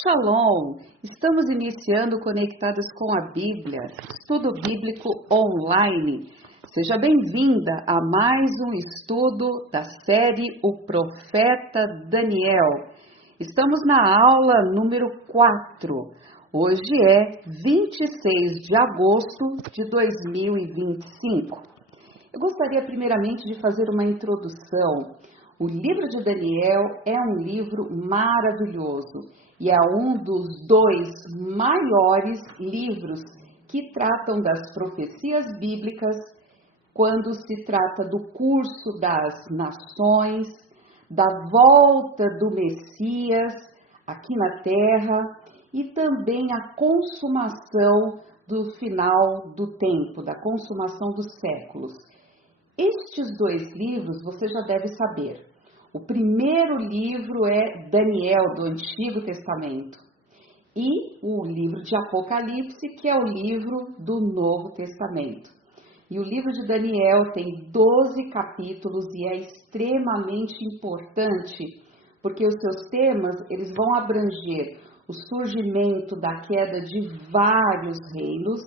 Shalom! Estamos iniciando Conectadas com a Bíblia, estudo bíblico online. Seja bem-vinda a mais um estudo da série O Profeta Daniel. Estamos na aula número 4. Hoje é 26 de agosto de 2025. Eu gostaria primeiramente de fazer uma introdução. O livro de Daniel é um livro maravilhoso e é um dos dois maiores livros que tratam das profecias bíblicas quando se trata do curso das nações, da volta do Messias aqui na terra e também a consumação do final do tempo, da consumação dos séculos. Estes dois livros você já deve saber. O primeiro livro é Daniel, do Antigo Testamento, e o livro de Apocalipse, que é o livro do Novo Testamento. E o livro de Daniel tem 12 capítulos e é extremamente importante, porque os seus temas eles vão abranger o surgimento da queda de vários reinos,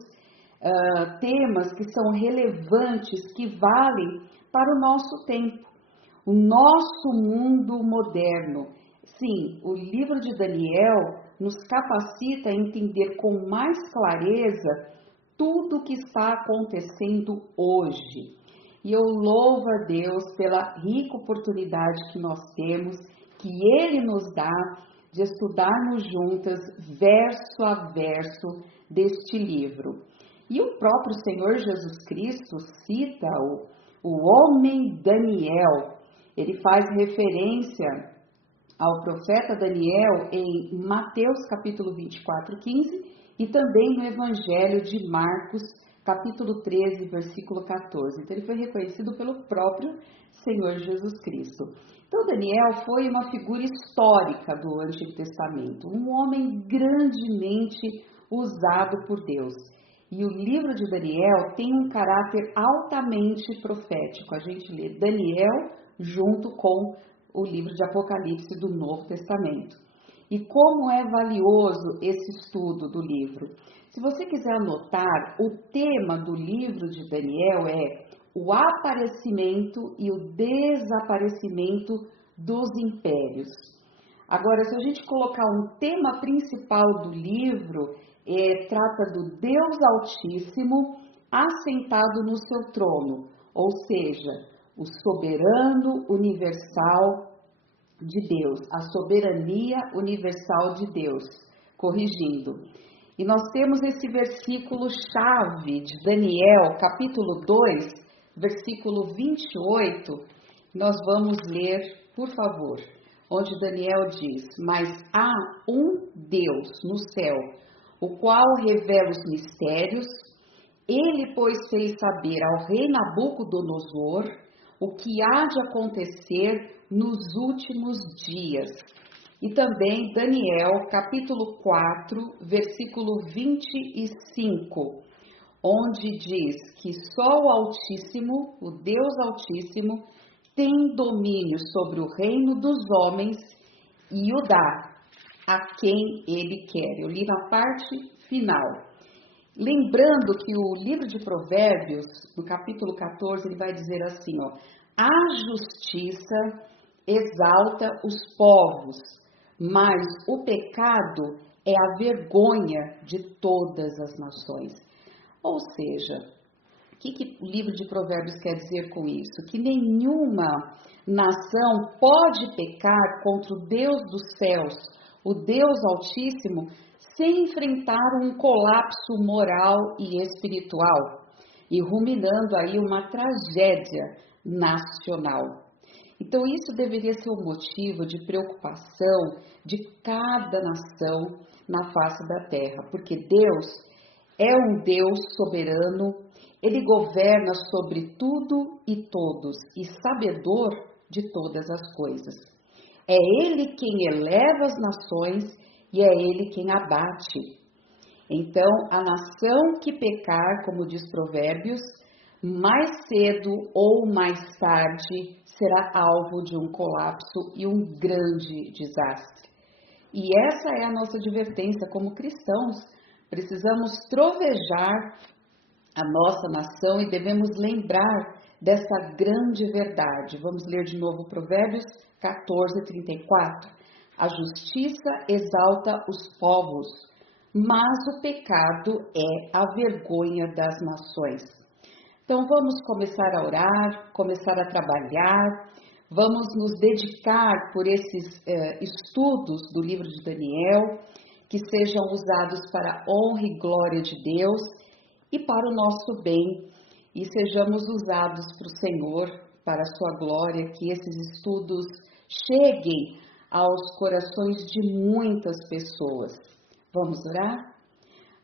temas que são relevantes, que valem para o nosso tempo, o nosso mundo moderno. Sim, o livro de Daniel nos capacita a entender com mais clareza tudo o que está acontecendo hoje. E eu louvo a Deus pela rica oportunidade que nós temos, que Ele nos dá de estudarmos juntas, verso a verso, deste livro. E o próprio Senhor Jesus Cristo cita o homem Daniel. Ele faz referência ao profeta Daniel em Mateus capítulo 24, 15 e também no Evangelho de Marcos capítulo 13, versículo 14. Então ele foi reconhecido pelo próprio Senhor Jesus Cristo. Então Daniel foi uma figura histórica do Antigo Testamento, um homem grandemente usado por Deus. E o livro de Daniel tem um caráter altamente profético. A gente lê Daniel junto com o livro de Apocalipse do Novo Testamento. E como é valioso esse estudo do livro. Se você quiser anotar, o tema do livro de Daniel é o aparecimento e o desaparecimento dos impérios. Agora, se a gente colocar um tema principal do livro, trata do Deus Altíssimo assentado no seu trono, ou seja, o soberano universal de Deus, a soberania universal de Deus, corrigindo. E nós temos esse versículo-chave de Daniel, capítulo 2, versículo 28, nós vamos ler, por favor, onde Daniel diz: mas há um Deus no céu, o qual revela os mistérios, ele, pois, fez saber ao rei Nabucodonosor o que há de acontecer nos últimos dias. E também Daniel, capítulo 4, versículo 25, onde diz que só o Altíssimo, o Deus Altíssimo, tem domínio sobre o reino dos homens e o dá a quem ele quer. Eu li na parte final. Lembrando que o livro de Provérbios, no capítulo 14, ele vai dizer assim, a justiça exalta os povos, mas o pecado é a vergonha de todas as nações. Ou seja, o que o livro de Provérbios quer dizer com isso? Que nenhuma nação pode pecar contra o Deus dos céus, o Deus Altíssimo, sem enfrentar um colapso moral e espiritual, e ruminando aí uma tragédia nacional. Então isso deveria ser um motivo de preocupação de cada nação na face da terra, porque Deus é um Deus soberano, Ele governa sobre tudo e todos e sabedor de todas as coisas. É Ele quem eleva as nações e é Ele quem abate. Então, a nação que pecar, como diz Provérbios, mais cedo ou mais tarde será alvo de um colapso e um grande desastre. E essa é a nossa advertência como cristãos. Precisamos trovejar a nossa nação e devemos lembrar dessa grande verdade. Vamos ler de novo Provérbios 14:34. A justiça exalta os povos, mas o pecado é a vergonha das nações. Então vamos começar a orar, começar a trabalhar, vamos nos dedicar por esses estudos do livro de Daniel, que sejam usados para a honra e glória de Deus e para o nosso bem, e sejamos usados para o Senhor, para a sua glória, que esses estudos cheguem aos corações de muitas pessoas. Vamos orar?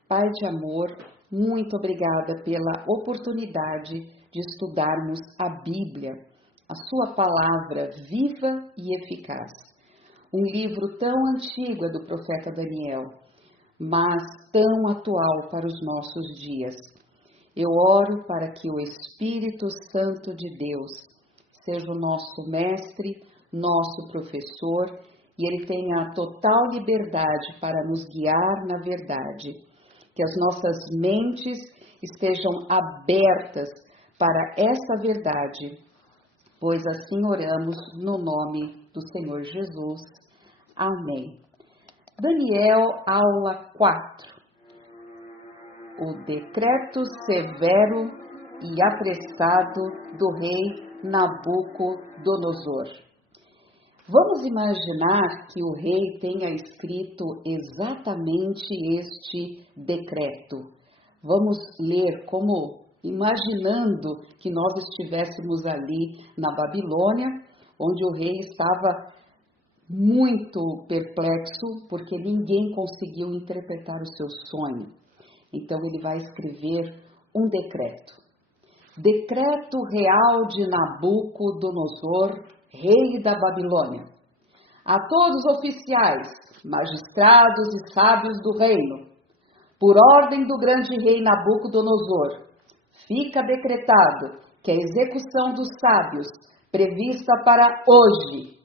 Pai de amor, muito obrigada pela oportunidade de estudarmos a Bíblia, a sua palavra viva e eficaz. Um livro tão antigo do profeta Daniel, mas tão atual para os nossos dias. Eu oro para que o Espírito Santo de Deus seja o nosso mestre, nosso professor, e ele tenha a total liberdade para nos guiar na verdade. Que as nossas mentes estejam abertas para essa verdade, pois assim oramos no nome do Senhor Jesus. Amém. Daniel, aula 4. O decreto severo e apressado do rei Nabucodonosor. Vamos imaginar que o rei tenha escrito exatamente este decreto. Vamos ler como imaginando que nós estivéssemos ali na Babilônia, onde o rei estava muito perplexo, porque ninguém conseguiu interpretar o seu sonho. Então ele vai escrever um decreto. Decreto real de Nabucodonosor, rei da Babilônia. A todos os oficiais, magistrados e sábios do reino, por ordem do grande rei Nabucodonosor, fica decretado que a execução dos sábios, prevista para hoje,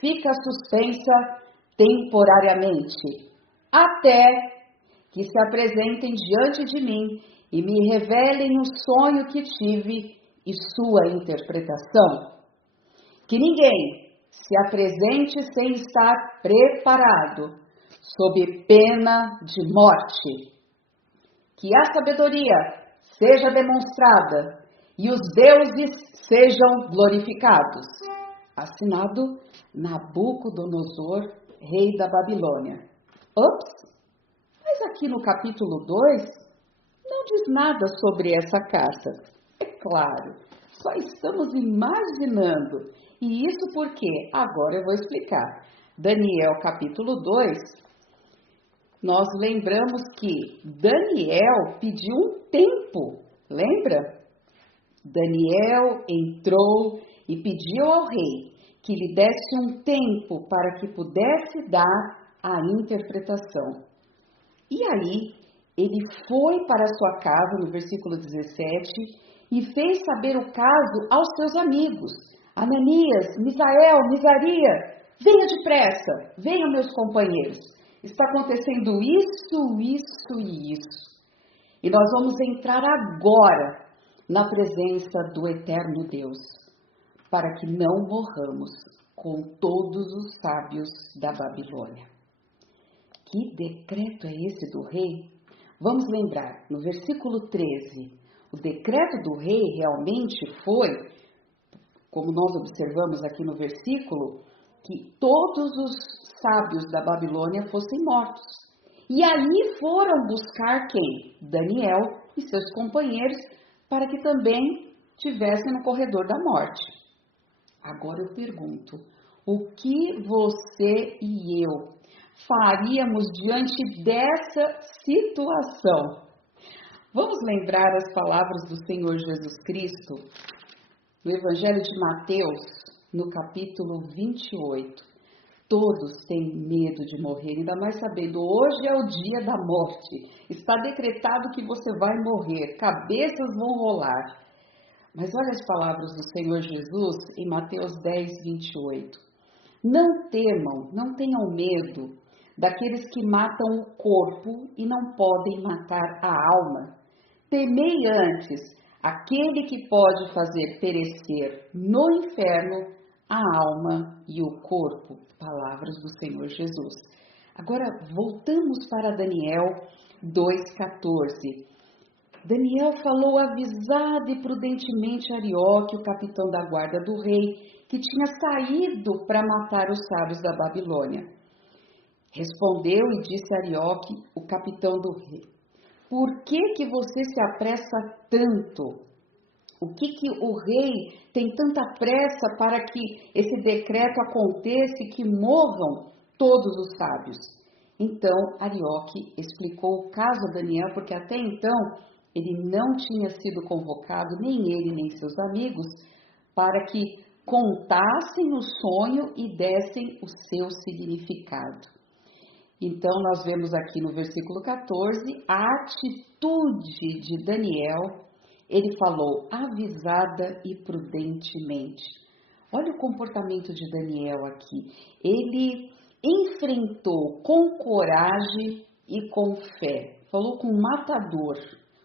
fica suspensa temporariamente, até que se apresentem diante de mim e me revelem o sonho que tive e sua interpretação. Que ninguém se apresente sem estar preparado, sob pena de morte. Que a sabedoria seja demonstrada e os deuses sejam glorificados. Assinado Nabucodonosor, rei da Babilônia. Ops! Mas aqui no capítulo 2 não diz nada sobre essa carta. É claro, só estamos imaginando. E isso porque, agora eu vou explicar. Daniel capítulo 2, nós lembramos que Daniel pediu um tempo, lembra? Daniel entrou e pediu ao rei que lhe desse um tempo para que pudesse dar a interpretação. E aí, ele foi para sua casa, no versículo 17, e fez saber o caso aos seus amigos. Ananias, Misael, Misaria, venha depressa, venham meus companheiros. Está acontecendo isso, isso e isso. E nós vamos entrar agora na presença do eterno Deus, para que não morramos com todos os sábios da Babilônia. Que decreto é esse do rei? Vamos lembrar, no versículo 13, o decreto do rei realmente foi, como nós observamos aqui no versículo, que todos os sábios da Babilônia fossem mortos. E aí foram buscar quem? Daniel e seus companheiros, para que também estivessem no corredor da morte. Agora eu pergunto, o que você e eu faríamos diante dessa situação? Vamos lembrar as palavras do Senhor Jesus Cristo no Evangelho de Mateus, no capítulo 28. Todos têm medo de morrer, ainda mais sabendo, hoje é o dia da morte. Está decretado que você vai morrer, cabeças vão rolar. Mas olha as palavras do Senhor Jesus em Mateus 10, 28. Não temam, não tenham medo daqueles que matam o corpo e não podem matar a alma. Temei antes aquele que pode fazer perecer no inferno a alma e o corpo. Palavras do Senhor Jesus. Agora voltamos para Daniel 2,14. Daniel falou avisado e prudentemente a Arioque, o capitão da guarda do rei, que tinha saído para matar os sábios da Babilônia. Respondeu e disse a Arioque, o capitão do rei: por que você se apressa tanto? O que o rei tem tanta pressa para que esse decreto aconteça e que morram todos os sábios? Então Arioque explicou o caso a Daniel, porque até então ele não tinha sido convocado, nem ele nem seus amigos, para que contassem o sonho e dessem o seu significado. Então, nós vemos aqui no versículo 14 a atitude de Daniel. Ele falou avisada e prudentemente. Olha o comportamento de Daniel aqui. Ele enfrentou com coragem e com fé. Falou com matador.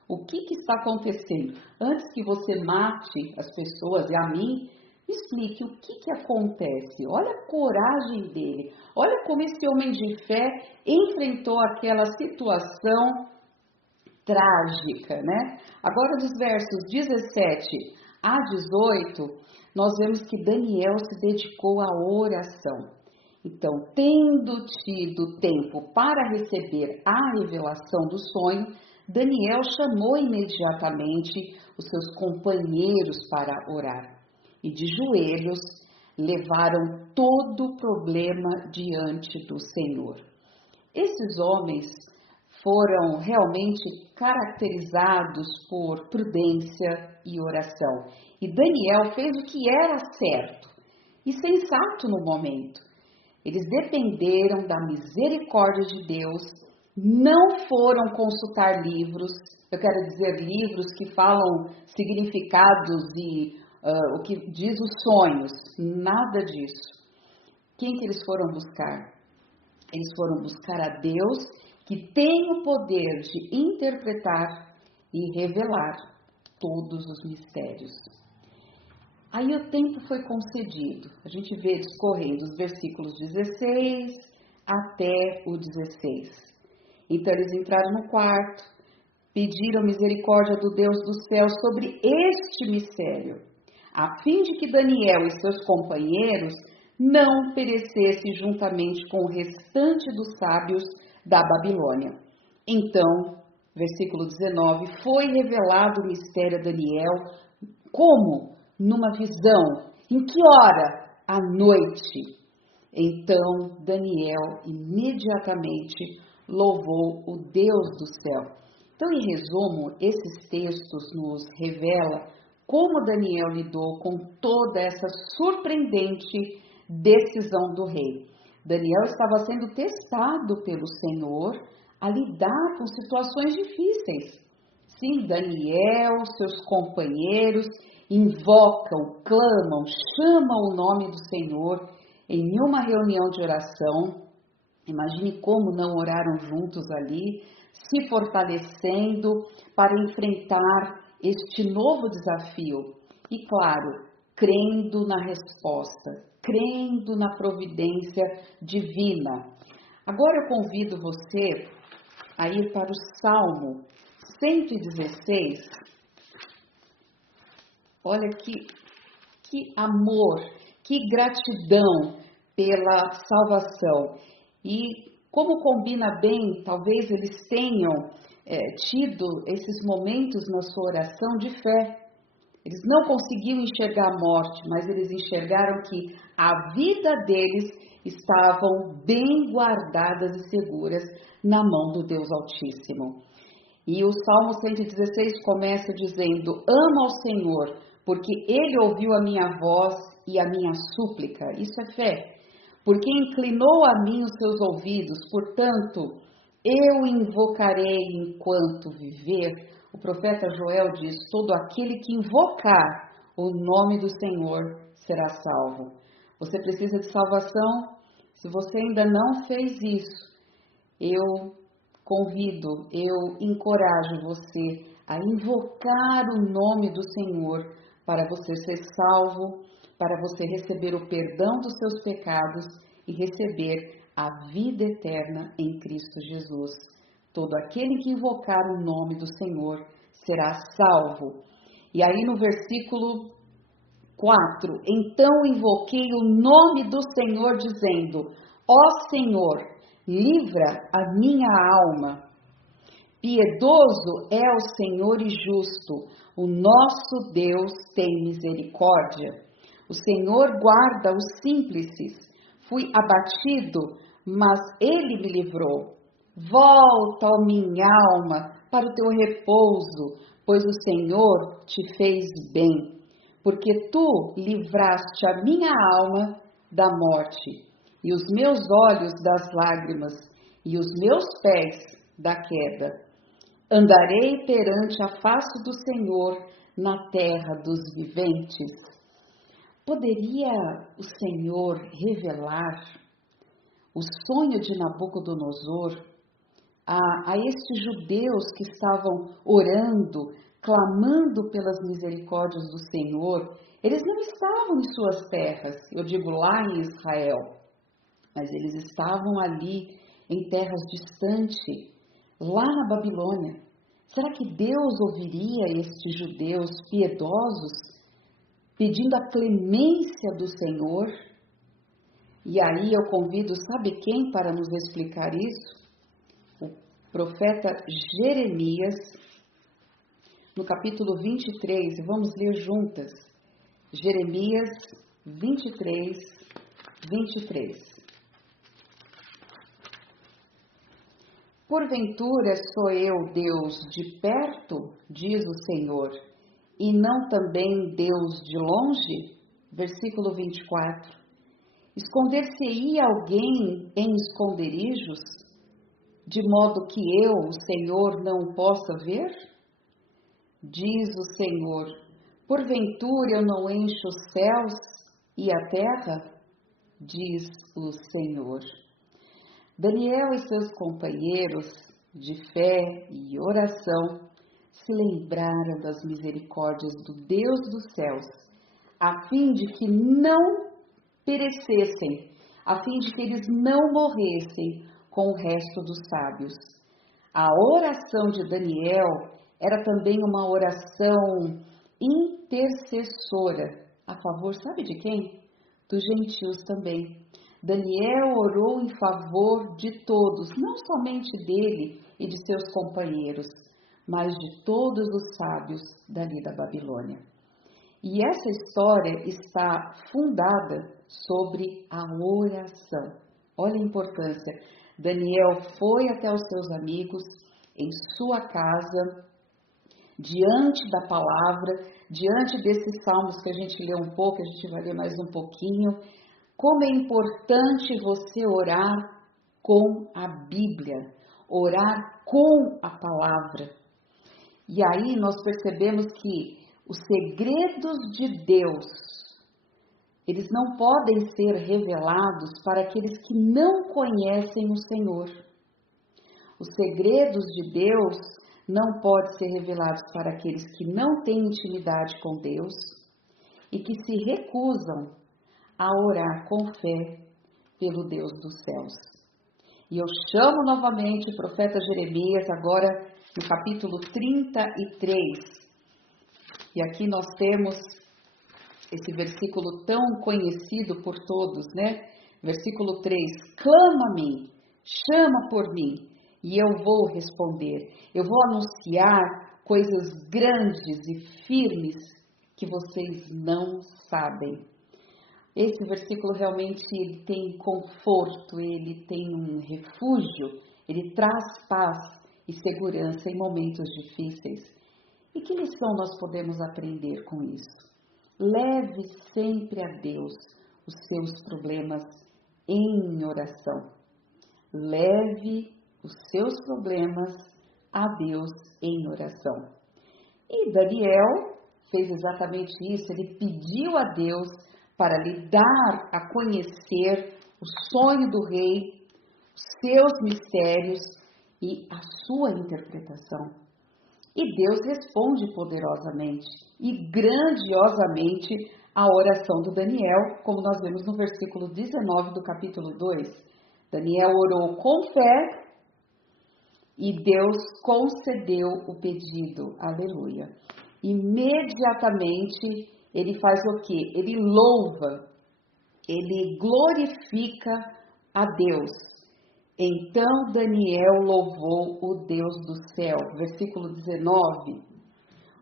O que está acontecendo? Antes que você mate as pessoas e a mim, me explique o que acontece. Olha a coragem dele. Olha como esse homem de fé enfrentou aquela situação trágica, né? Agora, dos versos 17 a 18, nós vemos que Daniel se dedicou à oração. Então, tendo tido tempo para receber a revelação do sonho, Daniel chamou imediatamente os seus companheiros para orar. E de joelhos levaram todo o problema diante do Senhor. Esses homens foram realmente caracterizados por prudência e oração. E Daniel fez o que era certo e sensato no momento. Eles dependeram da misericórdia de Deus, não foram consultar livros, eu quero dizer livros que falam significados e o que diz os sonhos, nada disso. Quem que eles foram buscar? Eles foram buscar a Deus, que tem o poder de interpretar e revelar todos os mistérios. Aí o tempo foi concedido. A gente vê discorrendo os versículos 16 até o 16. Então eles entraram no quarto, pediram misericórdia do Deus do céu sobre este mistério, a fim de que Daniel e seus companheiros não perecessem juntamente com o restante dos sábios da Babilônia. Então, versículo 19, foi revelado o mistério a Daniel, como? Numa visão. Em que hora? À noite. Então, Daniel imediatamente louvou o Deus do céu. Então, em resumo, esses textos nos revelam como Daniel lidou com toda essa surpreendente decisão do rei. Daniel estava sendo testado pelo Senhor a lidar com situações difíceis. Sim, Daniel, seus companheiros invocam, clamam, chamam o nome do Senhor em uma reunião de oração. Imagine como não oraram juntos ali, se fortalecendo para enfrentar este novo desafio. E claro, crendo na resposta, crendo na providência divina. Agora eu convido você a ir para o Salmo 116. Olha que amor, que gratidão pela salvação. E como combina bem, talvez eles tenham tido esses momentos na sua oração de fé. Eles não conseguiam enxergar a morte, mas eles enxergaram que a vida deles estavam bem guardadas e seguras na mão do Deus Altíssimo. E o Salmo 116 começa dizendo: amo ao Senhor, porque Ele ouviu a minha voz e a minha súplica. Isso é fé. Porque inclinou a mim os seus ouvidos, portanto, eu invocarei enquanto viver. O profeta Joel diz: todo aquele que invocar o nome do Senhor será salvo. Você precisa de salvação? Se você ainda não fez isso, eu convido, eu encorajo você a invocar o nome do Senhor para você ser salvo, para você receber o perdão dos seus pecados e receber a vida eterna em Cristo Jesus. Todo aquele que invocar o nome do Senhor será salvo. E aí no versículo 4, então invoquei o nome do Senhor dizendo, ó Senhor, livra a minha alma. Piedoso é o Senhor e justo, o nosso Deus tem misericórdia. O Senhor guarda os simples. Fui abatido, mas Ele me livrou. Volta, ó minha alma, para o teu repouso, pois o Senhor te fez bem. Porque tu livraste a minha alma da morte, e os meus olhos das lágrimas, e os meus pés da queda. Andarei perante a face do Senhor na terra dos viventes. Poderia o Senhor revelar o sonho de Nabucodonosor a estes judeus que estavam orando, clamando pelas misericórdias do Senhor? Eles não estavam em suas terras, eu digo lá em Israel, mas eles estavam ali em terras distantes, lá na Babilônia. Será que Deus ouviria estes judeus piedosos pedindo a clemência do Senhor? E aí eu convido, sabe quem para nos explicar isso? O profeta Jeremias, no capítulo 23, vamos ler juntas. Jeremias 23, 23. Porventura sou eu Deus de perto, diz o Senhor, e não também Deus de longe? Versículo 24. Esconder-se-ia alguém em esconderijos, de modo que eu, o Senhor, não o possa ver? Diz o Senhor, porventura eu não encho os céus e a terra? Diz o Senhor. Daniel e seus companheiros de fé e oração se lembraram das misericórdias do Deus dos céus, a fim de que não perecessem, a fim de que eles não morressem com o resto dos sábios. A oração de Daniel era também uma oração intercessora, a favor, sabe de quem? Dos gentios também. Daniel orou em favor de todos, não somente dele e de seus companheiros, mas de todos os sábios dali da Babilônia. E essa história está fundada sobre a oração. Olha a importância. Daniel foi até os seus amigos, em sua casa, diante da palavra, diante desses salmos que a gente leu um pouco, a gente vai ler mais um pouquinho. Como é importante você orar com a Bíblia, orar com a palavra. E aí nós percebemos que os segredos de Deus, eles não podem ser revelados para aqueles que não conhecem o Senhor. Os segredos de Deus não podem ser revelados para aqueles que não têm intimidade com Deus e que se recusam a orar com fé pelo Deus dos céus. E eu chamo novamente o profeta Jeremias, agora no capítulo 33. E aqui nós temos esse versículo tão conhecido por todos, né? Versículo 3, clama a mim, chama por mim, e eu vou responder. Eu vou anunciar coisas grandes e firmes que vocês não sabem. Esse versículo realmente ele tem conforto, ele tem um refúgio, ele traz paz e segurança em momentos difíceis. E que lição nós podemos aprender com isso? Leve sempre a Deus os seus problemas em oração. Leve os seus problemas a Deus em oração. E Daniel fez exatamente isso, ele pediu a Deus para lhe dar a conhecer o sonho do rei, seus mistérios e a sua interpretação. E Deus responde poderosamente e grandiosamente a oração do Daniel, como nós vemos no versículo 19 do capítulo 2. Daniel orou com fé e Deus concedeu o pedido. Aleluia. Imediatamente ele faz o quê? Ele louva, ele glorifica a Deus. Então Daniel louvou o Deus do céu. Versículo 19.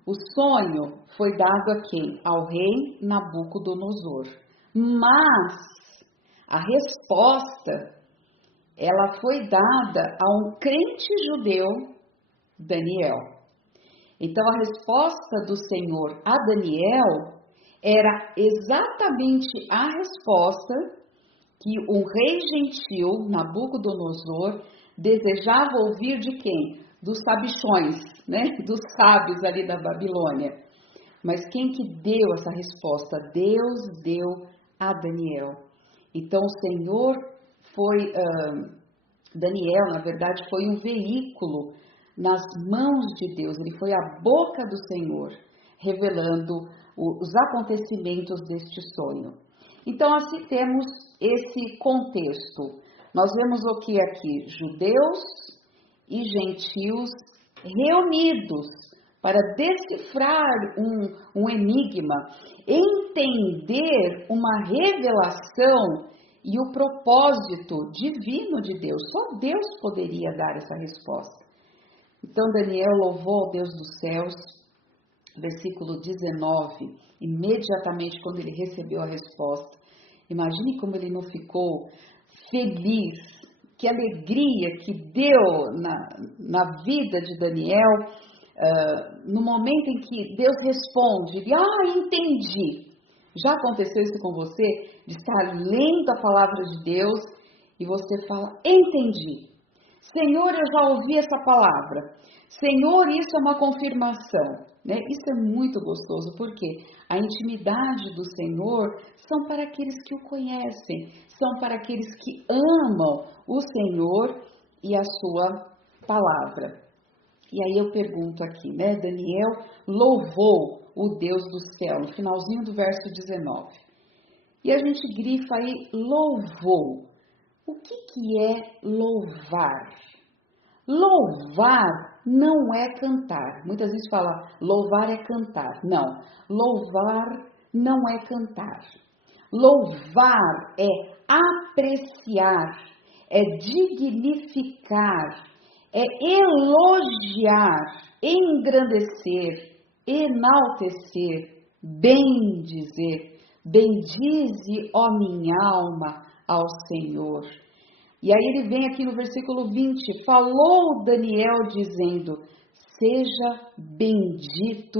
O sonho foi dado a quem? Ao rei Nabucodonosor. Mas a resposta, ela foi dada a um crente judeu, Daniel. Então a resposta do Senhor a Daniel era exatamente a resposta que um rei gentil, Nabucodonosor, desejava ouvir de quem? Dos sabichões, né? Dos sábios ali da Babilônia. Mas quem que deu essa resposta? Deus deu a Daniel. Então o Senhor foi, Daniel, na verdade, foi um veículo nas mãos de Deus. Ele foi a boca do Senhor, revelando os acontecimentos deste sonho. Então, assim temos esse contexto. Nós vemos o que aqui? Judeus e gentios reunidos para decifrar um enigma, entender uma revelação e o propósito divino de Deus. Só Deus poderia dar essa resposta. Então, Daniel louvou ao Deus dos céus, versículo 19, imediatamente quando ele recebeu a resposta. Imagine como ele não ficou feliz, que alegria que deu na vida de Daniel, no momento em que Deus responde, ele, entendi. Já aconteceu isso com você? De estar lendo a palavra de Deus e você fala, entendi. Senhor, eu já ouvi essa palavra. Senhor, isso é uma confirmação. Né? Isso é muito gostoso, porque a intimidade do Senhor são para aqueles que o conhecem, são para aqueles que amam o Senhor e a sua palavra. E aí eu pergunto aqui, né? Daniel louvou o Deus do céu, no finalzinho do verso 19. E a gente grifa aí, louvou. O que é louvar? Louvar não é cantar. Muitas vezes fala, louvar é cantar. Não, louvar não é cantar. Louvar é apreciar, é dignificar, é elogiar, engrandecer, enaltecer, bendizer. Bendize, ó minha alma, ao Senhor. E aí ele vem aqui no versículo 20, falou Daniel dizendo, seja bendito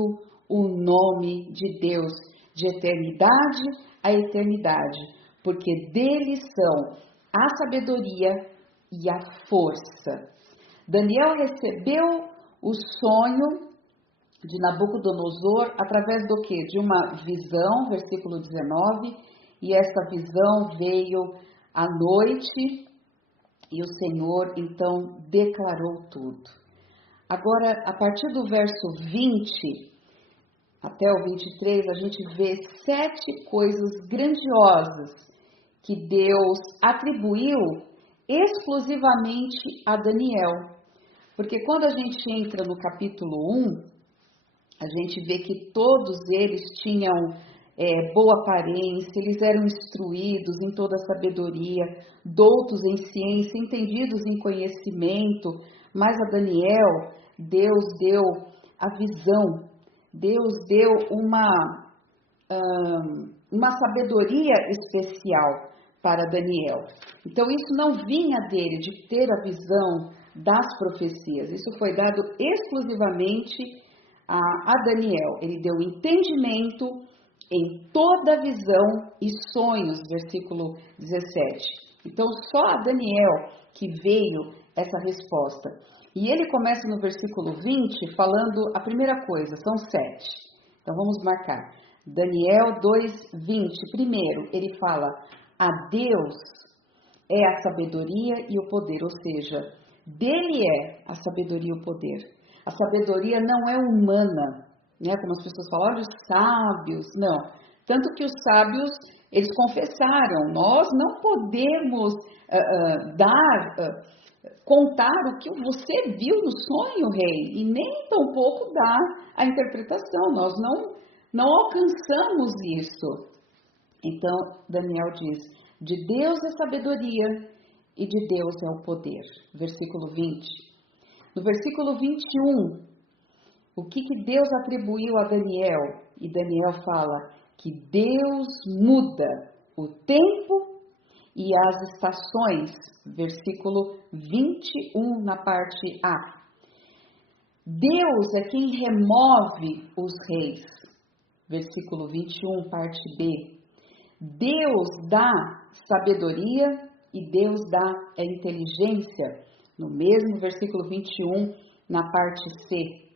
o nome de Deus, de eternidade a eternidade, porque dele são a sabedoria e a força. Daniel recebeu o sonho de Nabucodonosor através do quê? De uma visão, versículo 19, e essa visão veio à noite e o Senhor então declarou tudo. Agora, a partir do verso 20 até o 23, a gente vê 7 coisas grandiosas que Deus atribuiu exclusivamente a Daniel. Porque quando a gente entra no capítulo 1, a gente vê que todos eles tinham boa aparência, eles eram instruídos em toda a sabedoria, doutos em ciência, entendidos em conhecimento, mas a Daniel, Deus deu a visão, Deus deu uma sabedoria especial para Daniel. Então isso não vinha dele, de ter a visão das profecias, isso foi dado exclusivamente a Daniel. Ele deu entendimento em toda a visão e sonhos, versículo 17. Então, só a Daniel que veio essa resposta. E ele começa no versículo 20 falando a primeira coisa, são 7. Então, vamos marcar. Daniel 2:20. Primeiro, ele fala, a Deus é a sabedoria e o poder, ou seja, dele é a sabedoria e o poder. A sabedoria não é humana, né? Como as pessoas falam, olha os sábios, não. Tanto que os sábios, eles confessaram, nós não podemos contar o que você viu no sonho, rei, e nem tampouco dar a interpretação, nós não alcançamos isso. Então, Daniel diz, de Deus é sabedoria e de Deus é o poder. Versículo 20. No versículo 21, o que Deus atribuiu a Daniel? E Daniel fala que Deus muda o tempo e as estações. Versículo 21, na parte A. Deus é quem remove os reis. Versículo 21, parte B. Deus dá sabedoria e Deus dá a inteligência. No mesmo versículo 21, na parte C.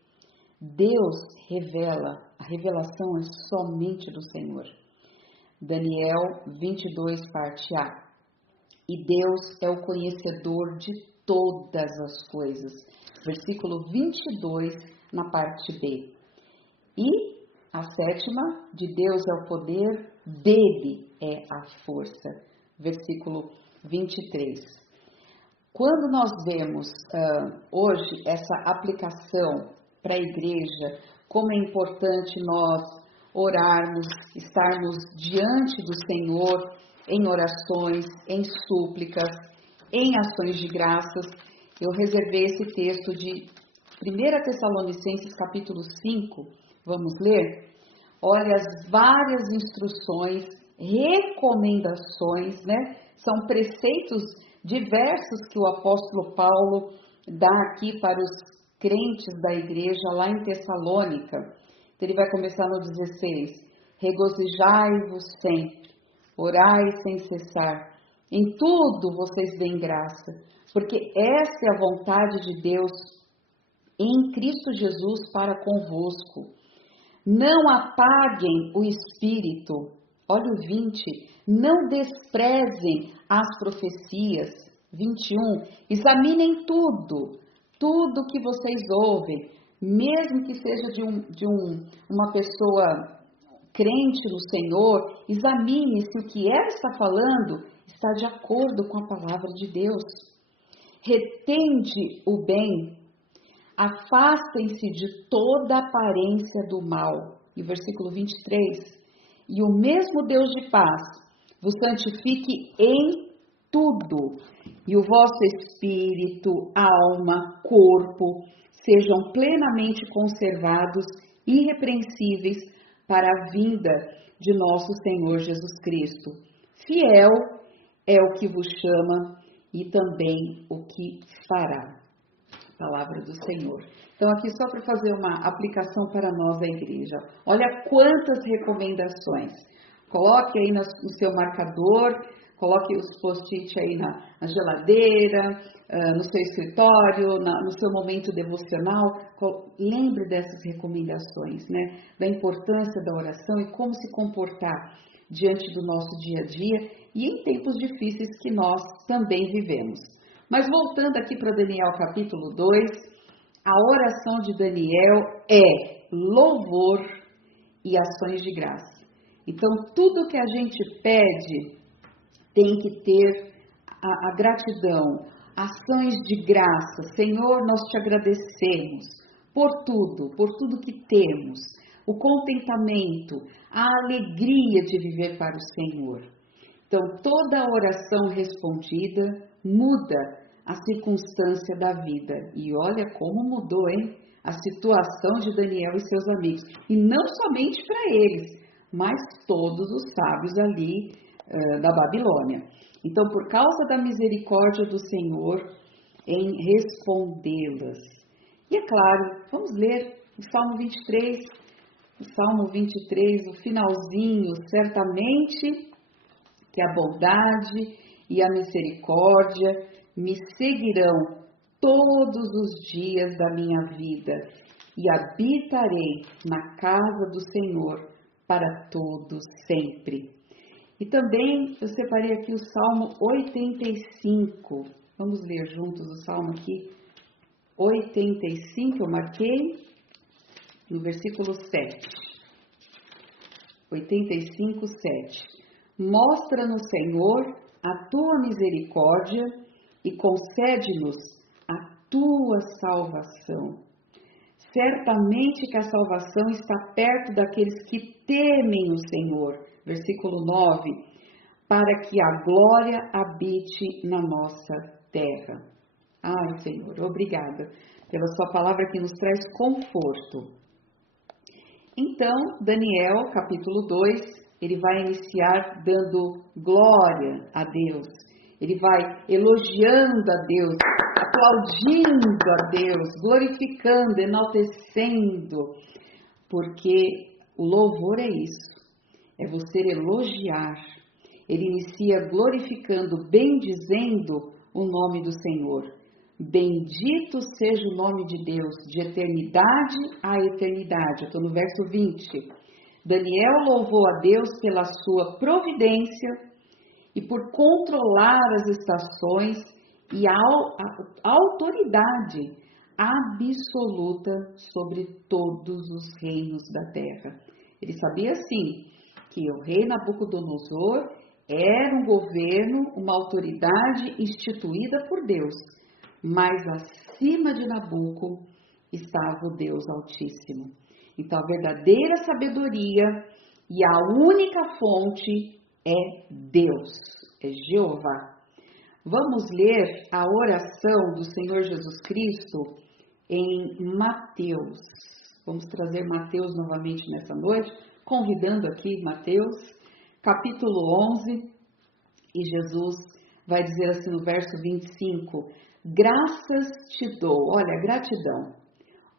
Deus revela, a revelação é somente do Senhor. Daniel 22, parte A. E Deus é o conhecedor de todas as coisas. Versículo 22, na parte B. E a sétima, de Deus é o poder, dele é a força. Versículo 23. Quando nós vemos hoje essa aplicação para a igreja, como é importante nós orarmos, estarmos diante do Senhor em orações, em súplicas, em ações de graças, eu reservei esse texto de 1 Tessalonicenses capítulo 5, vamos ler? Olha as várias instruções, recomendações, né? São preceitos diversos que o apóstolo Paulo dá aqui para os crentes da igreja lá em Tessalônica. Então, ele vai começar no 16. Regozijai-vos sempre, orai sem cessar. Em tudo vocês deem graça, porque essa é a vontade de Deus em Cristo Jesus para convosco. Não apaguem o espírito. Olha o 20. Não desprezem as profecias. 21. Examinem tudo que vocês ouvem, mesmo que seja uma pessoa crente no Senhor, examine se o que ela está falando está de acordo com a palavra de Deus. Retende o bem, afastem-se de toda aparência do mal. E o versículo 23, e o mesmo Deus de paz vos santifique em tudo, e o vosso espírito, alma, corpo, sejam plenamente conservados, irrepreensíveis, para a vinda de nosso Senhor Jesus Cristo. Fiel é o que vos chama e também o que fará. Palavra do Senhor. Então, aqui só para fazer uma aplicação para nós da igreja. Olha quantas recomendações. Coloque aí no seu marcador, coloque os post-it aí na geladeira, no seu escritório, no seu momento devocional. Lembre dessas recomendações, né? Da importância da oração e como se comportar diante do nosso dia a dia e em tempos difíceis que nós também vivemos. Mas voltando aqui para Daniel capítulo 2, a oração de Daniel é louvor e ações de graça. Então, tudo que a gente pede tem que ter a gratidão, ações de graça. Senhor, nós te agradecemos por tudo que temos, o contentamento, a alegria de viver para o Senhor. Então, toda oração respondida muda a circunstância da vida. E olha como mudou, hein? A situação de Daniel e seus amigos. E não somente para eles, mas todos os sábios ali da Babilônia. Então, por causa da misericórdia do Senhor em respondê-las. E é claro, vamos ler o Salmo 23. O Salmo 23, o finalzinho, certamente que a bondade e a misericórdia me seguirão todos os dias da minha vida e habitarei na casa do Senhor para todo sempre. E também eu separei aqui o Salmo 85. Vamos ler juntos o Salmo aqui. 85, eu marquei no versículo 7. 85, 7. Mostra-nos, Senhor, a tua misericórdia e concede-nos a tua salvação. Certamente que a salvação está perto daqueles que temem o Senhor. Versículo 9. Para que a glória habite na nossa terra. Ai, Senhor, obrigada pela sua palavra que nos traz conforto. Então, Daniel, capítulo 2, ele vai iniciar dando glória a Deus. Ele vai elogiando a Deus, aplaudindo a Deus, glorificando, enaltecendo, porque o louvor é isso, é você elogiar. Ele inicia glorificando, bendizendo o nome do Senhor. Bendito seja o nome de Deus, de eternidade a eternidade. Eu estou no verso 20. Daniel louvou a Deus pela sua providência e por controlar as estações e a autoridade absoluta sobre todos os reinos da terra. Ele sabia, sim, que o rei Nabucodonosor era um governo, uma autoridade instituída por Deus, mas acima de Nabuco estava o Deus Altíssimo. Então, a verdadeira sabedoria e a única fonte é Deus, é Jeová. Vamos ler a oração do Senhor Jesus Cristo em Mateus. Vamos trazer Mateus novamente nessa noite, convidando aqui Mateus, capítulo 11, e Jesus vai dizer assim no verso 25, graças te dou, olha, gratidão,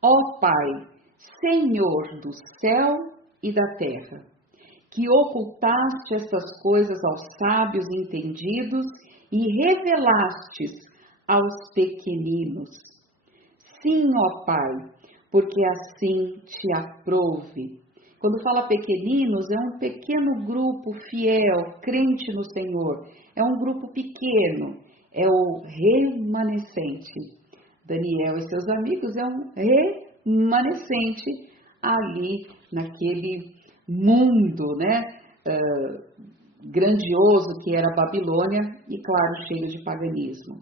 ó Pai, Senhor do céu e da terra, que ocultaste estas coisas aos sábios entendidos e revelastes aos pequeninos. Sim, ó Pai, porque assim te aprouve. Quando fala pequeninos, é um pequeno grupo fiel, crente no Senhor. É um grupo pequeno, é o remanescente. Daniel e seus amigos é um remanescente ali naquele mundo, né, grandioso que era a Babilônia e, claro, cheio de paganismo.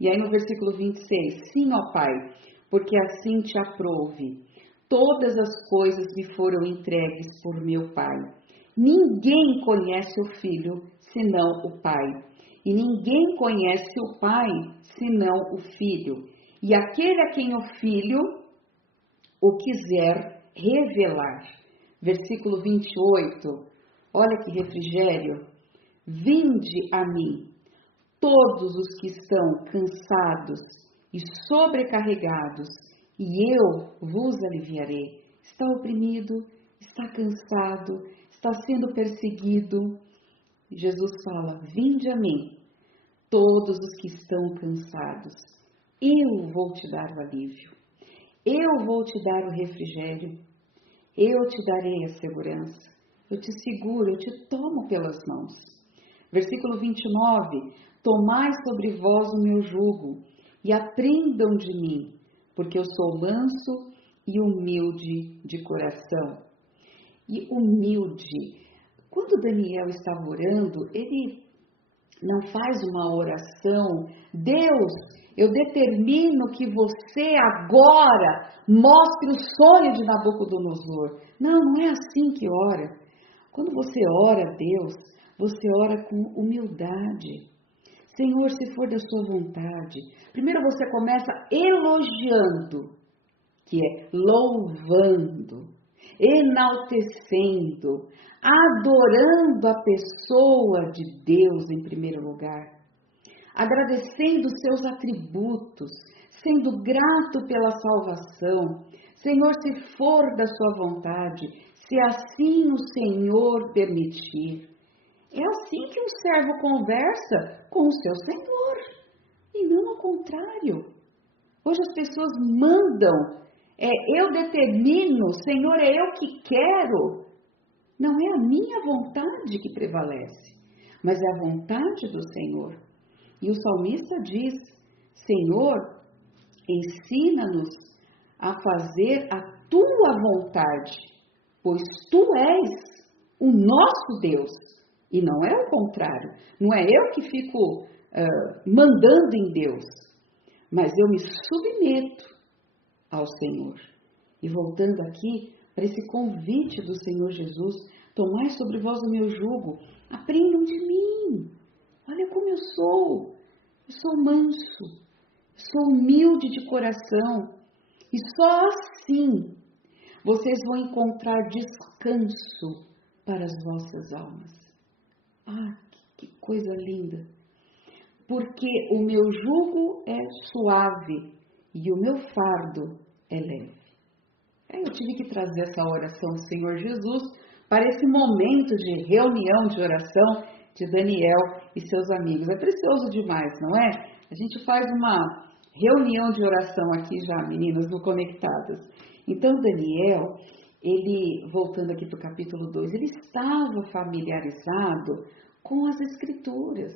E aí no versículo 26, sim, ó Pai, porque assim te aprouve. Todas as coisas me foram entregues por meu Pai. Ninguém conhece o Filho, senão o Pai. E ninguém conhece o Pai, senão o Filho. E aquele a quem o Filho o quiser revelar. Versículo 28. Olha que refrigério. Vinde a mim, todos os que estão cansados e sobrecarregados, e eu vos aliviarei. Está oprimido, está cansado, está sendo perseguido. Jesus fala, vinde a mim, todos os que estão cansados. Eu vou te dar o alívio. Eu vou te dar o refrigério. Eu te darei a segurança. Eu te seguro, eu te tomo pelas mãos. Versículo 29. Tomai sobre vós o meu jugo e aprendam de mim, porque eu sou manso e humilde de coração. E humilde. Quando Daniel estava orando, ele não faz uma oração, Deus, eu determino que você agora mostre o sonho de Nabucodonosor. Não, não é assim que ora. Quando você ora a Deus, você ora com humildade. Senhor, se for da sua vontade. Primeiro você começa elogiando, que é louvando, enaltecendo, adorando a pessoa de Deus em primeiro lugar, agradecendo os seus atributos, sendo grato pela salvação. Senhor, se for da sua vontade, se assim o Senhor permitir. É assim que um servo conversa com o seu Senhor, e não ao contrário. Hoje as pessoas mandam, eu determino, Senhor, é eu que quero. Não é a minha vontade que prevalece. mas é a vontade do Senhor. E o salmista diz: Senhor, ensina-nos a fazer a tua vontade, pois tu és o nosso Deus. E não é o contrário. Não é eu que fico mandando em Deus, mas eu me submeto ao Senhor. E voltando aqui para esse convite do Senhor Jesus: tomai sobre vós o meu jugo, aprendam de mim. Olha como eu sou manso, sou humilde de coração, e só assim vocês vão encontrar descanso para as vossas almas. Ah, que coisa linda! Porque o meu jugo é suave e o meu fardo é leve. Eu tive que trazer essa oração do Senhor Jesus para esse momento de reunião de oração de Daniel e seus amigos. É precioso demais, não é? A gente faz uma reunião de oração aqui já, meninas, no Conectadas. Então, Daniel, ele, voltando aqui para o capítulo 2, ele estava familiarizado com as Escrituras.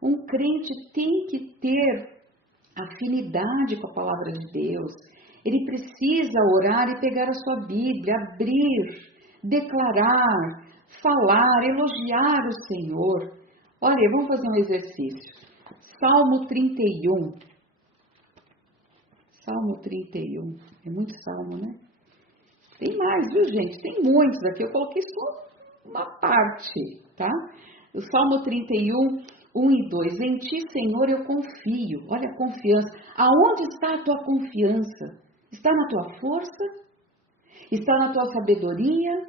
Um crente tem que ter afinidade com a palavra de Deus. Ele precisa orar e pegar a sua Bíblia, abrir, declarar, falar, elogiar o Senhor. Olha, vamos fazer um exercício. Salmo 31. Salmo 31. É muito salmo, né? Tem mais, viu, gente? Tem muitos aqui. Eu coloquei só uma parte, tá? O Salmo 31, 1 e 2. Em ti, Senhor, eu confio. Olha a confiança. Aonde está a tua confiança? Está na tua força? Está na tua sabedoria?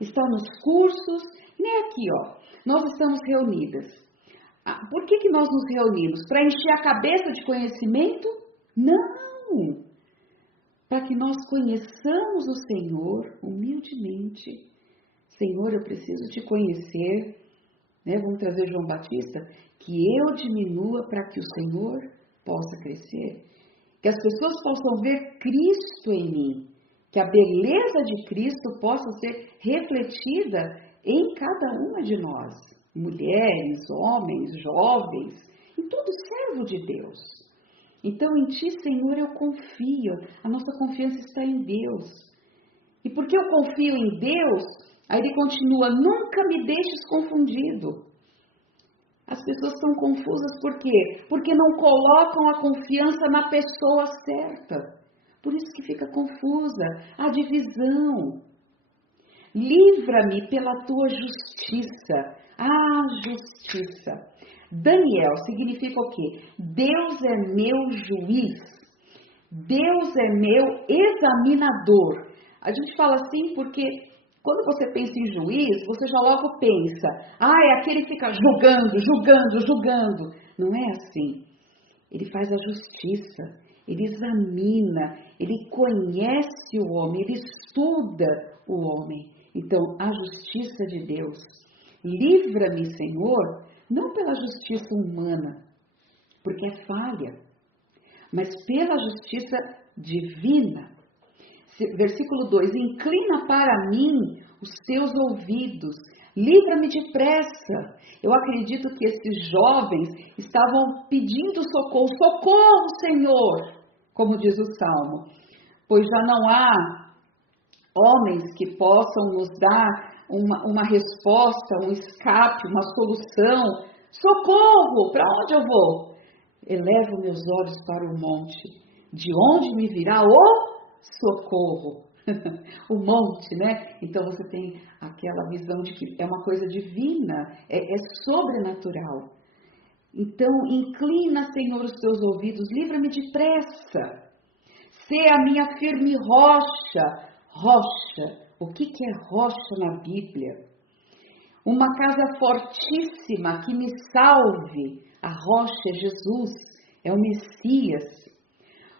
Está nos cursos? E nem aqui, ó. Nós estamos reunidas. Por que nós nos reunimos? Para encher a cabeça de conhecimento? Não! Para que nós conheçamos o Senhor humildemente. Senhor, eu preciso te conhecer. Né? Vamos trazer João Batista. Que eu diminua para que o Senhor possa crescer. Que as pessoas possam ver Cristo em mim. Que a beleza de Cristo possa ser refletida em cada uma de nós. Mulheres, homens, jovens, em todo servo de Deus. Então, em ti, Senhor, eu confio. A nossa confiança está em Deus. E porque eu confio em Deus, aí ele continua: nunca me deixes confundido. As pessoas estão confusas por quê? Porque não colocam a confiança na pessoa certa. Por isso que fica confusa a divisão. Livra-me pela tua justiça. Justiça. Daniel significa o quê? Deus é meu juiz. Deus é meu examinador. A gente fala assim porque quando você pensa em juiz, você já logo pensa: é aquele que fica julgando. Não é assim. Ele faz a justiça, ele examina, ele conhece o homem, ele estuda o homem. Então, a justiça de Deus. Livra-me, Senhor, não pela justiça humana, porque é falha, mas pela justiça divina. Versículo 2: inclina para mim os teus ouvidos, livra-me depressa. Eu acredito que esses jovens estavam pedindo socorro. Socorro, Senhor, como diz o Salmo, pois já não há homens que possam nos dar uma resposta, um escape, uma solução. Socorro, para onde eu vou? Elevo meus olhos para o monte, de onde me virá o socorro? O monte, né? Então você tem aquela visão de que é uma coisa divina, é sobrenatural. Então inclina, Senhor, os teus ouvidos, livra-me depressa. Sê a minha firme rocha. Rocha. O que é rocha na Bíblia? Uma casa fortíssima que me salve. A rocha é Jesus, é o Messias.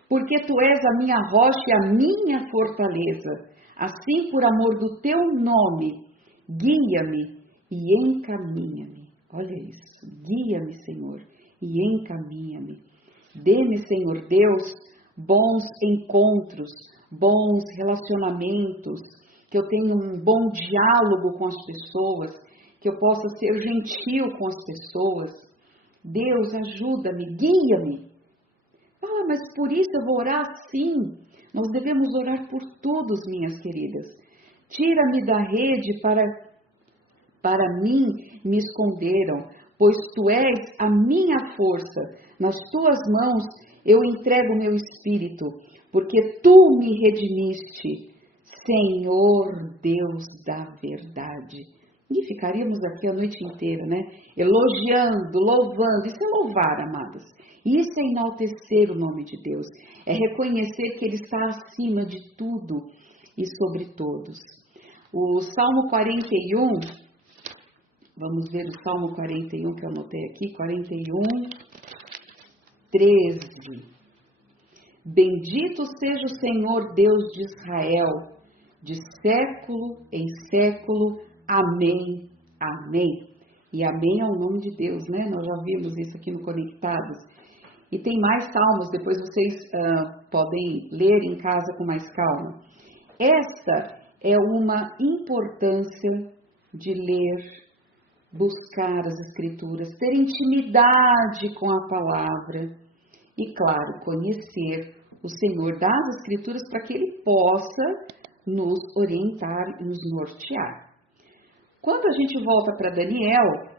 Porque tu és a minha rocha e a minha fortaleza. Assim, por amor do teu nome, guia-me e encaminha-me. Olha isso, guia-me, Senhor, e encaminha-me. Dê-me, Senhor Deus, bons encontros, bons relacionamentos, que eu tenha um bom diálogo com as pessoas, que eu possa ser gentil com as pessoas. Deus, ajuda-me, guia-me. Ah, mas por isso eu vou orar sim. Nós devemos orar por todos, minhas queridas. Tira-me da rede para mim me esconderam, pois tu és a minha força. Nas tuas mãos eu entrego meu espírito, porque tu me redimiste, Senhor Deus da verdade. E ficaríamos aqui a noite inteira, né? Elogiando, louvando. Isso é louvar, amadas. Isso é enaltecer o nome de Deus. É reconhecer que Ele está acima de tudo e sobre todos. O Salmo 41, vamos ver o Salmo 41 que eu anotei aqui, 41, 13. Bendito seja o Senhor Deus de Israel, de século em século. Amém, amém. E amém é o nome de Deus, né? Nós já vimos isso aqui no Conectados. E tem mais salmos, depois vocês podem ler em casa com mais calma. Esta é uma importância de ler, buscar as Escrituras, ter intimidade com a palavra e, claro, conhecer o Senhor das Escrituras para que Ele possa nos orientar e nos nortear. Quando a gente volta para Daniel,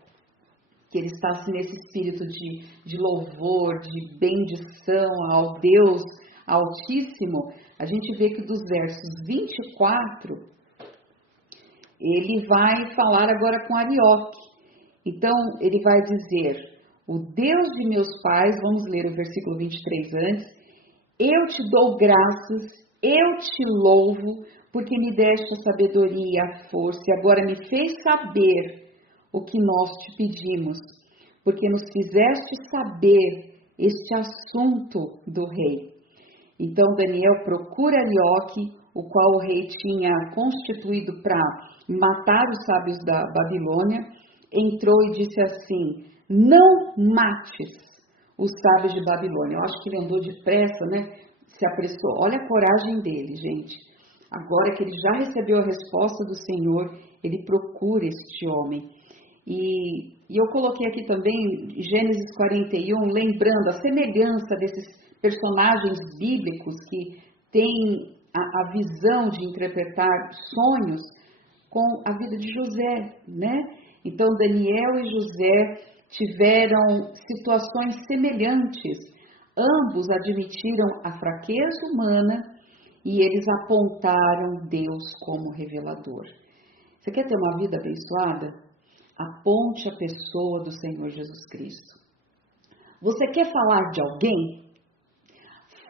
que ele está assim, nesse espírito de louvor, de bendição ao Deus Altíssimo, a gente vê que dos versos 24, ele vai falar agora com Arioque. Então, ele vai dizer, o Deus de meus pais, vamos ler o versículo 23 antes, eu te dou graças, eu te louvo, porque me deste a sabedoria e a força, e agora me fez saber o que nós te pedimos, porque nos fizeste saber este assunto do rei. Então Daniel procura Arioque, o qual o rei tinha constituído para matar os sábios da Babilônia, entrou e disse assim, não mates os sábios de Babilônia. Eu acho que ele andou depressa, né? Se apressou. Olha a coragem dele, gente. Agora que ele já recebeu a resposta do Senhor, ele procura este homem. E eu coloquei aqui também Gênesis 41, lembrando a semelhança desses personagens bíblicos que têm a visão de interpretar sonhos com a vida de José, né? Então Daniel e José tiveram situações semelhantes. Ambos admitiram a fraqueza humana e eles apontaram Deus como revelador. Você quer ter uma vida abençoada? Aponte a pessoa do Senhor Jesus Cristo. Você quer falar de alguém?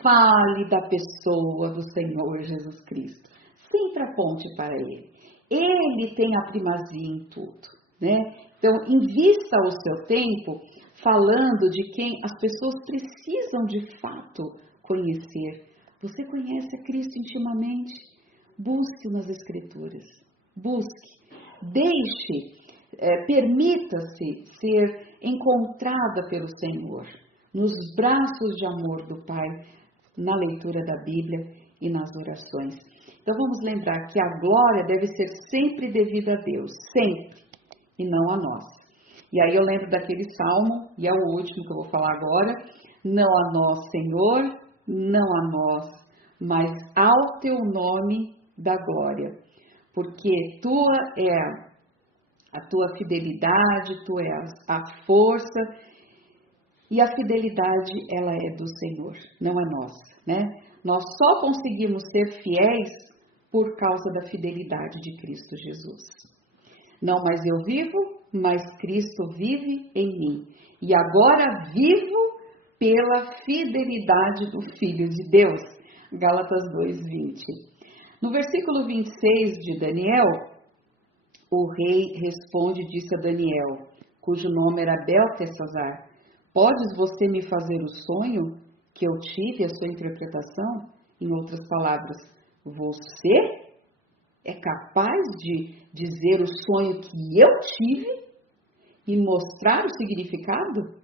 Fale da pessoa do Senhor Jesus Cristo. Sempre aponte para Ele. Ele tem a primazia em tudo, né? Então, invista o seu tempo falando de quem as pessoas precisam de fato conhecer. Você conhece a Cristo intimamente? Busque nas Escrituras. Busque. Deixe. Permita-se ser encontrada pelo Senhor, nos braços de amor do Pai, na leitura da Bíblia e nas orações. Então vamos lembrar que a glória deve ser sempre devida a Deus, sempre, e não a nós. E aí eu lembro daquele salmo, e é o último que eu vou falar agora, não a nós, Senhor, não a nós, mas ao teu nome da glória, porque tua é a tua fidelidade, tu és a força, e a fidelidade, ela é do Senhor, não é nossa, né? Nós só conseguimos ser fiéis por causa da fidelidade de Cristo Jesus. Não mais eu vivo, mas Cristo vive em mim. E agora vivo pela fidelidade do Filho de Deus. Gálatas 2:20. No versículo 26 de Daniel, o rei responde e disse a Daniel, cujo nome era Beltesazar, podes você me fazer o sonho que eu tive, a sua interpretação? Em outras palavras, você é capaz de dizer o sonho que eu tive e mostrar o significado?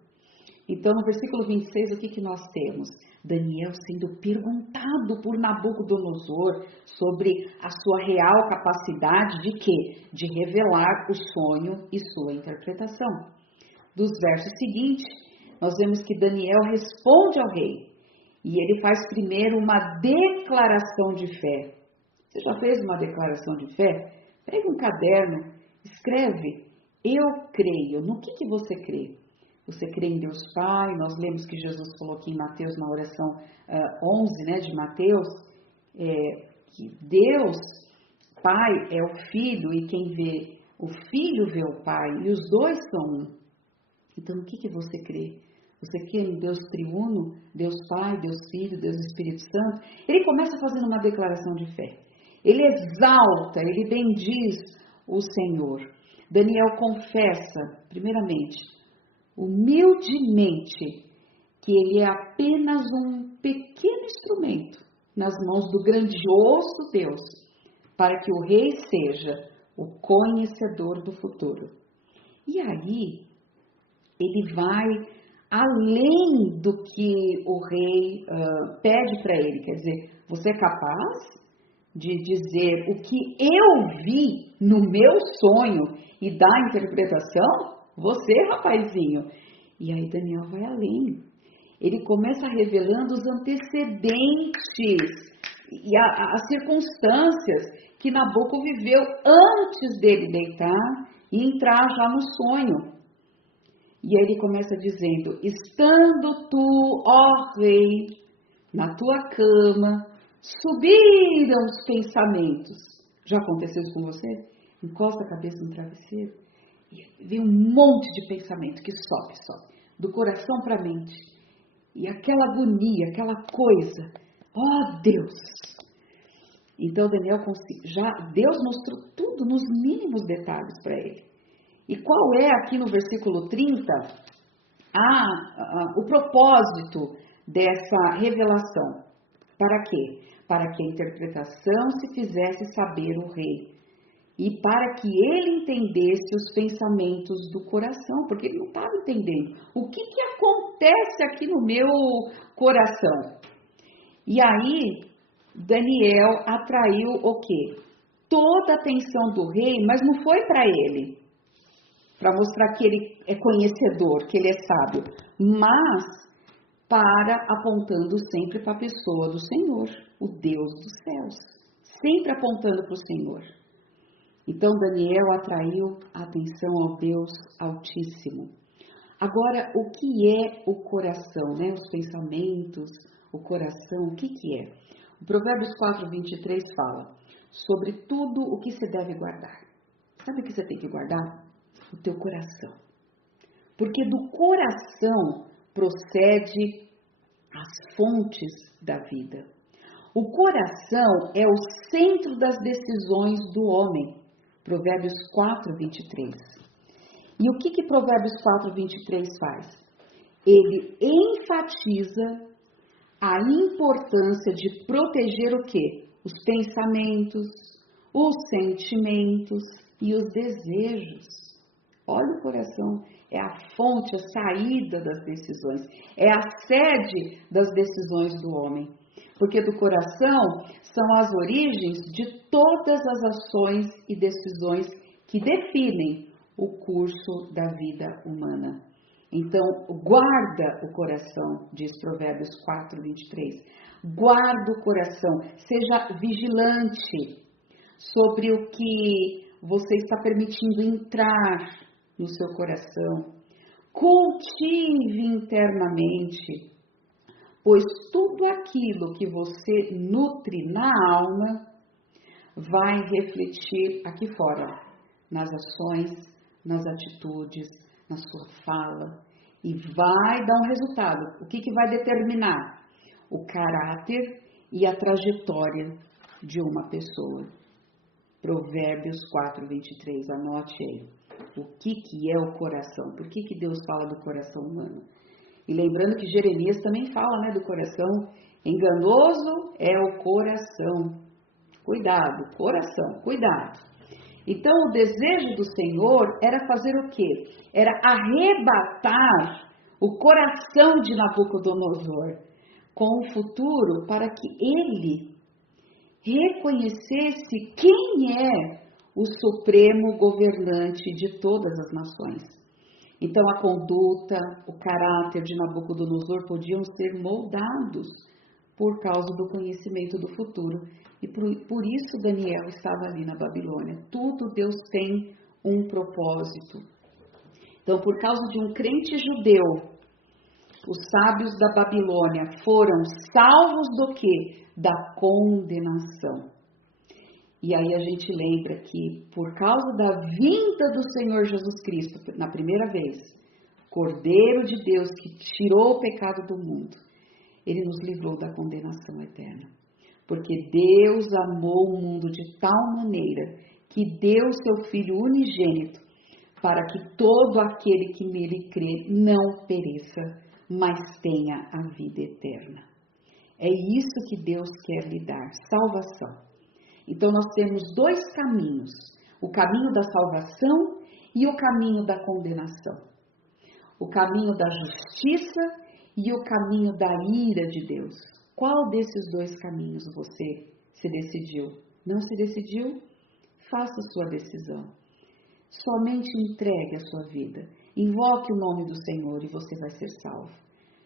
Então, no versículo 26, o que nós temos? Daniel sendo perguntado por Nabucodonosor sobre a sua real capacidade de quê? De revelar o sonho e sua interpretação. Dos versos seguintes, nós vemos que Daniel responde ao rei e ele faz primeiro uma declaração de fé. Você já fez uma declaração de fé? Pega um caderno, escreve, eu creio. No que você crê? Você crê em Deus Pai? Nós lemos que Jesus falou aqui em Mateus, na oração 11, né, de Mateus, que Deus Pai é o Filho e quem vê o Filho vê o Pai e os dois são um. Então, no que você crê? Você crê em Deus triuno, Deus Pai, Deus Filho, Deus Espírito Santo? Ele começa fazendo uma declaração de fé. Ele exalta, ele bendiz o Senhor. Daniel confessa, primeiramente, humildemente, que ele é apenas um pequeno instrumento nas mãos do grandioso Deus, para que o rei seja o conhecedor do futuro. E aí, ele vai além do que o rei pede para ele. Quer dizer, você é capaz de dizer o que eu vi no meu sonho e dar a interpretação? Você, rapazinho. E aí Daniel vai além. Ele começa revelando os antecedentes e as circunstâncias que Nabucodonosor viveu antes dele deitar e entrar já no sonho. E aí ele começa dizendo, estando tu, ó rei, na tua cama, subiram os pensamentos. Já aconteceu isso com você? Encosta a cabeça no travesseiro e vem um monte de pensamento que sobe, do coração para a mente. E aquela agonia, aquela coisa, ó Deus! Então Daniel, Deus mostrou tudo nos mínimos detalhes para ele. E qual é aqui no versículo 30 o propósito dessa revelação? Para quê? Para que a interpretação se fizesse saber o rei e para que ele entendesse os pensamentos do coração, porque ele não estava entendendo o que acontece aqui no meu coração. E aí Daniel atraiu o quê? Toda a atenção do rei, mas não foi para ele, para mostrar que ele é conhecedor, que ele é sábio, mas apontando sempre para a pessoa do Senhor, o Deus dos céus, sempre apontando para o Senhor. Então Daniel atraiu a atenção ao Deus Altíssimo. Agora, o que é o coração, né? Os pensamentos, o coração, o que é? O Provérbios 4:23 fala sobre tudo o que se deve guardar. Sabe o que você tem que guardar? O teu coração. Porque do coração procede as fontes da vida. O coração é o centro das decisões do homem. Provérbios 4:23. E o que Provérbios 4:23 faz? Ele enfatiza a importância de proteger o quê? Os pensamentos, os sentimentos e os desejos. Olha o coração, é a fonte, a saída das decisões, é a sede das decisões do homem. Porque do coração são as origens de todas as ações e decisões que definem o curso da vida humana. Então, guarda o coração, diz Provérbios 4:23. Guarda o coração, seja vigilante sobre o que você está permitindo entrar no seu coração. Cultive internamente, pois tudo aquilo que você nutre na alma vai refletir aqui fora, nas ações, nas atitudes, na sua fala, e vai dar um resultado. O que vai determinar? O caráter e a trajetória de uma pessoa. Provérbios 4:23, anote aí. O que é o coração? Por que Deus fala do coração humano? E lembrando que Jeremias também fala, né, do coração. Enganoso é o coração. Cuidado, coração, cuidado. Então, o desejo do Senhor era fazer o quê? Era arrebatar o coração de Nabucodonosor com o futuro para que ele reconhecesse quem é o supremo governante de todas as nações. Então a conduta, o caráter de Nabucodonosor podiam ser moldados por causa do conhecimento do futuro. E por isso Daniel estava ali na Babilônia. Tudo Deus tem um propósito. Então, por causa de um crente judeu, os sábios da Babilônia foram salvos do quê? Da condenação. E aí a gente lembra que por causa da vinda do Senhor Jesus Cristo, na primeira vez, Cordeiro de Deus que tirou o pecado do mundo, ele nos livrou da condenação eterna. Porque Deus amou o mundo de tal maneira que deu seu Filho unigênito para que todo aquele que nele crê não pereça, mas tenha a vida eterna. É isso que Deus quer lhe dar, salvação. Então nós temos dois caminhos, o caminho da salvação e o caminho da condenação. O caminho da justiça e o caminho da ira de Deus. Qual desses dois caminhos você se decidiu? Não se decidiu? Faça a sua decisão. Somente entregue a sua vida. Invoque o nome do Senhor e você vai ser salvo.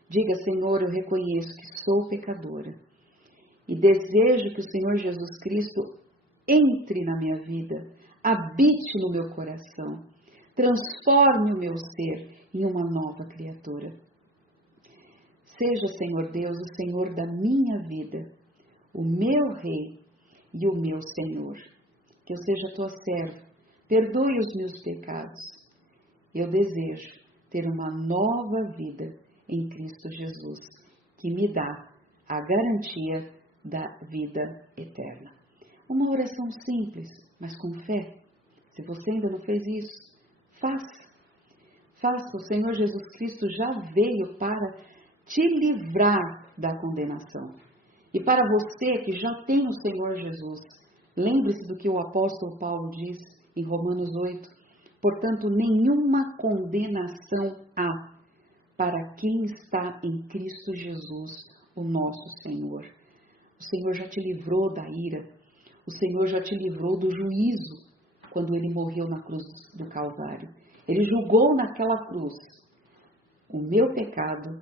Diga, Senhor, eu reconheço que sou pecadora e desejo que o Senhor Jesus Cristo entre na minha vida, habite no meu coração, transforme o meu ser em uma nova criatura. Seja, Senhor Deus, o Senhor da minha vida, o meu Rei e o meu Senhor. Que eu seja tua serva, perdoe os meus pecados. Eu desejo ter uma nova vida em Cristo Jesus, que me dá a garantia da vida eterna. Uma oração simples, mas com fé. Se você ainda não fez isso, faça. Faça. O Senhor Jesus Cristo já veio para te livrar da condenação. E para você que já tem o Senhor Jesus, lembre-se do que o apóstolo Paulo diz em Romanos 8. Portanto, nenhuma condenação há para quem está em Cristo Jesus, o nosso Senhor. O Senhor já te livrou da ira. O Senhor já te livrou do juízo quando Ele morreu na cruz do Calvário. Ele julgou naquela cruz o meu pecado,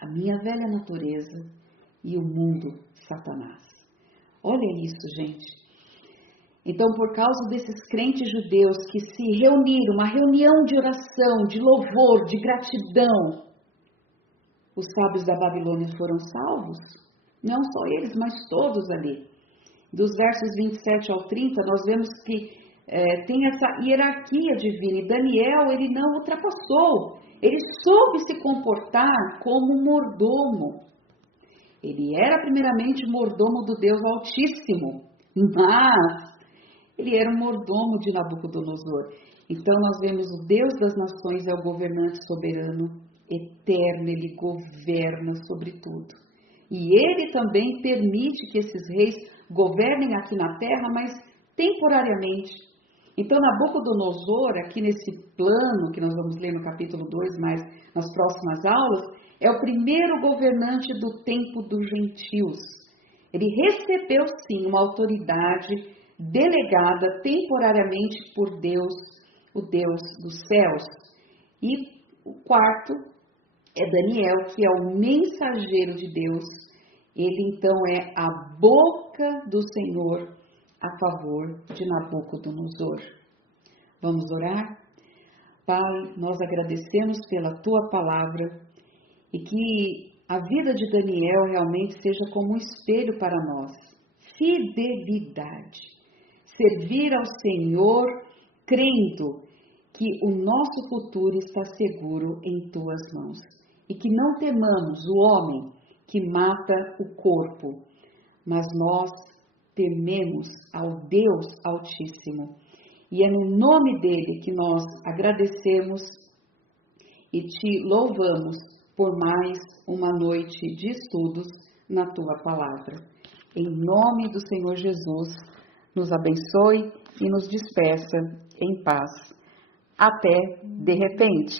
a minha velha natureza e o mundo, Satanás. Olha isso, gente. Então, por causa desses crentes judeus que se reuniram, uma reunião de oração, de louvor, de gratidão, os sábios da Babilônia foram salvos. Não só eles, mas todos ali. Dos versos 27 ao 30, nós vemos que tem essa hierarquia divina. E Daniel, ele não ultrapassou. Ele soube se comportar como mordomo. Ele era primeiramente mordomo do Deus Altíssimo, mas ele era um mordomo de Nabucodonosor. Então nós vemos o Deus das nações é o governante soberano, eterno, ele governa sobre tudo. E ele também permite que esses reis governem aqui na terra, mas temporariamente. Então Nabucodonosor, aqui nesse plano que nós vamos ler no capítulo 2, mas nas próximas aulas, é o primeiro governante do tempo dos gentios. Ele recebeu sim uma autoridade delegada temporariamente por Deus, o Deus dos céus. E o quarto é Daniel, que é o mensageiro de Deus. Ele então é a boca do Senhor a favor de Nabucodonosor. Vamos orar? Pai, nós agradecemos pela Tua palavra e que a vida de Daniel realmente seja como um espelho para nós. Fidelidade. Servir ao Senhor crendo que o nosso futuro está seguro em Tuas mãos. E que não temamos o homem que mata o corpo, mas nós tememos ao Deus Altíssimo. E é no nome dele que nós agradecemos e te louvamos por mais uma noite de estudos na tua palavra. Em nome do Senhor Jesus, nos abençoe e nos despeça em paz. Até de repente.